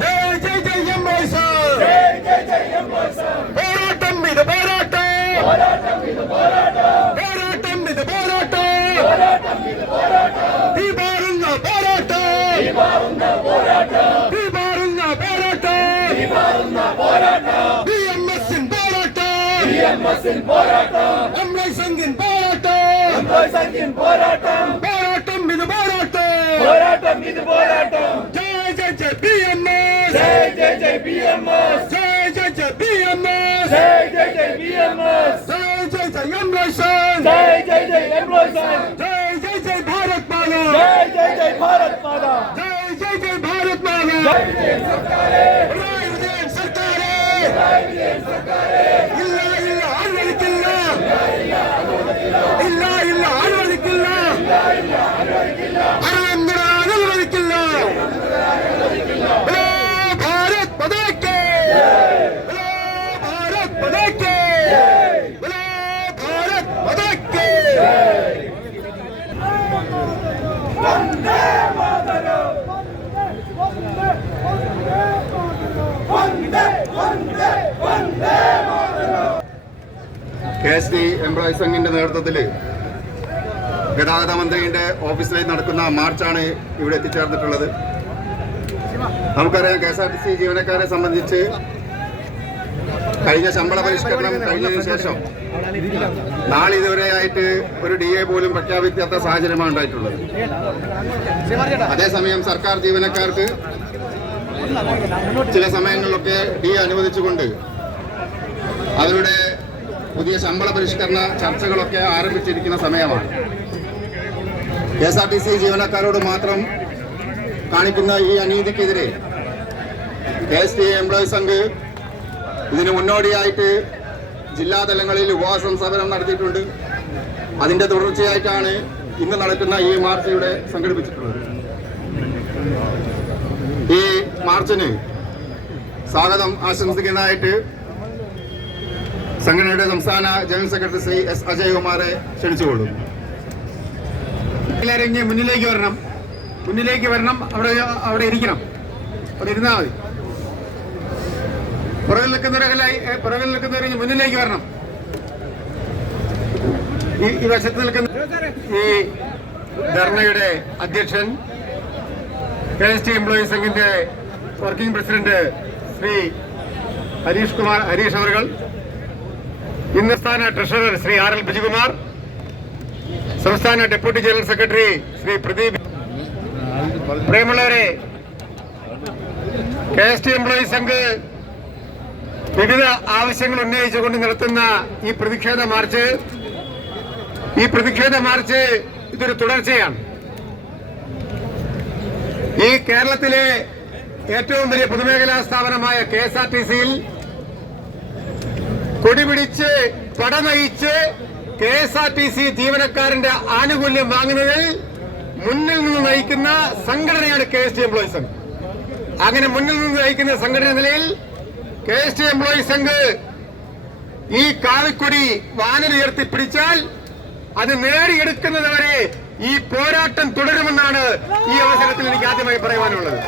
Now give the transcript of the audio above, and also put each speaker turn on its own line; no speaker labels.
జై జై జై ఎంఐ సార్ జై
జై జై ఎంఐ సార్ போராட்டம் பிஎம்எஸ்இன்
போராட்டம் பிஎம்எஸ்இன் போராட்டம் எம்எல் சங்கின் போராட்டம்
எம்எல் சங்கின் போராட்டம் போராட்டம் இது போராட்டம்
போராட்டம் இது போராட்டம் ஜெய் ஜெய்
ஜெய் பிஎம்எஸ் ஜெய் ஜெய்
ஜெய் பிஎம்எஸ் ஜெய் ஜெய் ஜெய்
பிஎம்எஸ் ஜெய் ஜெய் ஜெய் பிஎம்எஸ்
ஜெய் ஜெய் ஜெய் எம்எல் சங்
ஜெய் ஜெய் ஜெய்
எம்எல் சங் ஜெய் ஜெய் ஜெய் பாரத் மாதா ஜெய் ஜெய் ஜெய் பாரத் மாதா ஜெய் ஜெய் ஜெய் பாரத் மாதா ஜெய் ஜெய் சர்க்கார் കെ എസ് ഡി എംപ്ലോയീസ് സംഘിന്റെ നേതൃത്വത്തിൽ ഗതാഗത മന്ത്രിയുടെ ഓഫീസിലേക്ക് നടക്കുന്ന മാർച്ചാണ് ഇവിടെ എത്തിച്ചേർന്നിട്ടുള്ളത്. നമുക്കറിയാം K S R T C ജീവനക്കാരെ സംബന്ധിച്ച് കഴിഞ്ഞ ശമ്പള പരിഷ്കരണം കഴിഞ്ഞതിന് ശേഷം നാളെ ഇതുവരെയായിട്ട് ഒരു ഡി എ പോലും പ്രഖ്യാപിക്കാത്ത സാഹചര്യമാണ് ഉണ്ടായിട്ടുള്ളത്. അതേസമയം സർക്കാർ ജീവനക്കാർക്ക് ചില സമയങ്ങളിലൊക്കെ ഡി അനുവദിച്ചുകൊണ്ട് അവരുടെ പുതിയ ശമ്പള പരിഷ്കരണ ചർച്ചകളൊക്കെ ആരംഭിച്ചിരിക്കുന്ന സമയമാണ്. K S R T C ജീവനക്കാരോട് മാത്രം കാണിക്കുന്ന ഈ അനീതിക്കെതിരെ K S T employees Sangh ഇതിന് മുന്നോടിയായിട്ട് ജില്ലാതലങ്ങളിൽ ഉപവാസം സമരം നടത്തിയിട്ടുണ്ട്. അതിന്റെ തുടർച്ചയായിട്ടാണ് ഇന്ന് നടക്കുന്ന ഈ മാർച്ച് ഇവിടെ സംഘടിപ്പിച്ചിട്ടുള്ളത്. ഈ മാർച്ചിന് സ്വാഗതം ആശംസിക്കുന്നതായിട്ട് സംഘടനയുടെ സംസ്ഥാന ജനറൽ സെക്രട്ടറി ശ്രീ എസ് അജയകുമാറെ ക്ഷണിച്ചുകൊള്ളുന്നു.
എല്ലാവരും ഇങ്ങനെ മുന്നിലേക്ക് വരണം. മുന്നിലേക്ക് വരണം. അവിടെ അവിടെ ഇരിക്കണം. അവിടെ ഇരുന്നാൽ മതി. പുറകിൽ നിൽക്കുന്നവരെല്ലാം ഏ, പുറകിൽ നിൽക്കുന്നവർ മുന്നിലേക്ക് വരണം. ഈ വശത്ത് നിൽക്കുന്ന ഈ ധർണയുടെ അധ്യക്ഷൻ കെ എസ് ടി എംപ്ലോയീസ് സംഘിന്റെ വർക്കിംഗ് പ്രസിഡന്റ് ശ്രീ ഹരീഷ് കുമാർ ഹരീഷ് അവർ ഇന്ന് സ്ഥാന treasurer Shri R L Bijukumar. സംസ്ഥാന deputy general secretary Shri Pradeep. പ്രേമുള്ളവരെ K S T employees Sangh വിവിധ ആവശ്യങ്ങൾ ഉന്നയിച്ചുകൊണ്ട് നടത്തുന്ന ഈ പ്രതിഷേധ മാർച്ച്. ഈ പ്രതിഷേധ മാർച്ച് ഇതൊരു തുടർച്ചയാണ്. ഈ കേരളത്തിലെ ഏറ്റവും വലിയ പൊതുമേഖലാ സ്ഥാപനമായ കെ എസ് ആർ ടി സിയിൽ കൊടിപിടിച്ച് പടനയിച്ച് K S R T C ജീവനക്കാരന്റെ ആനുകൂല്യം വാങ്ങുന്നതിൽ മുന്നിൽ നിന്ന് നയിക്കുന്ന സംഘടനയാണ് K S T employees Sangh അങ്ങനെ മുന്നിൽ നിന്ന് നയിക്കുന്ന സംഘടന നിലയിൽ K S T employees Sangh ഈ കാവിക്കൊടി വാനലുയർത്തി പിടിച്ചാൽ അത് നേടിയെടുക്കുന്നതുവരെ ഈ പോരാട്ടം തുടരുമെന്നാണ് ഈ അവസരത്തിൽ എനിക്ക് ആദ്യമായി പറയാനുള്ളത്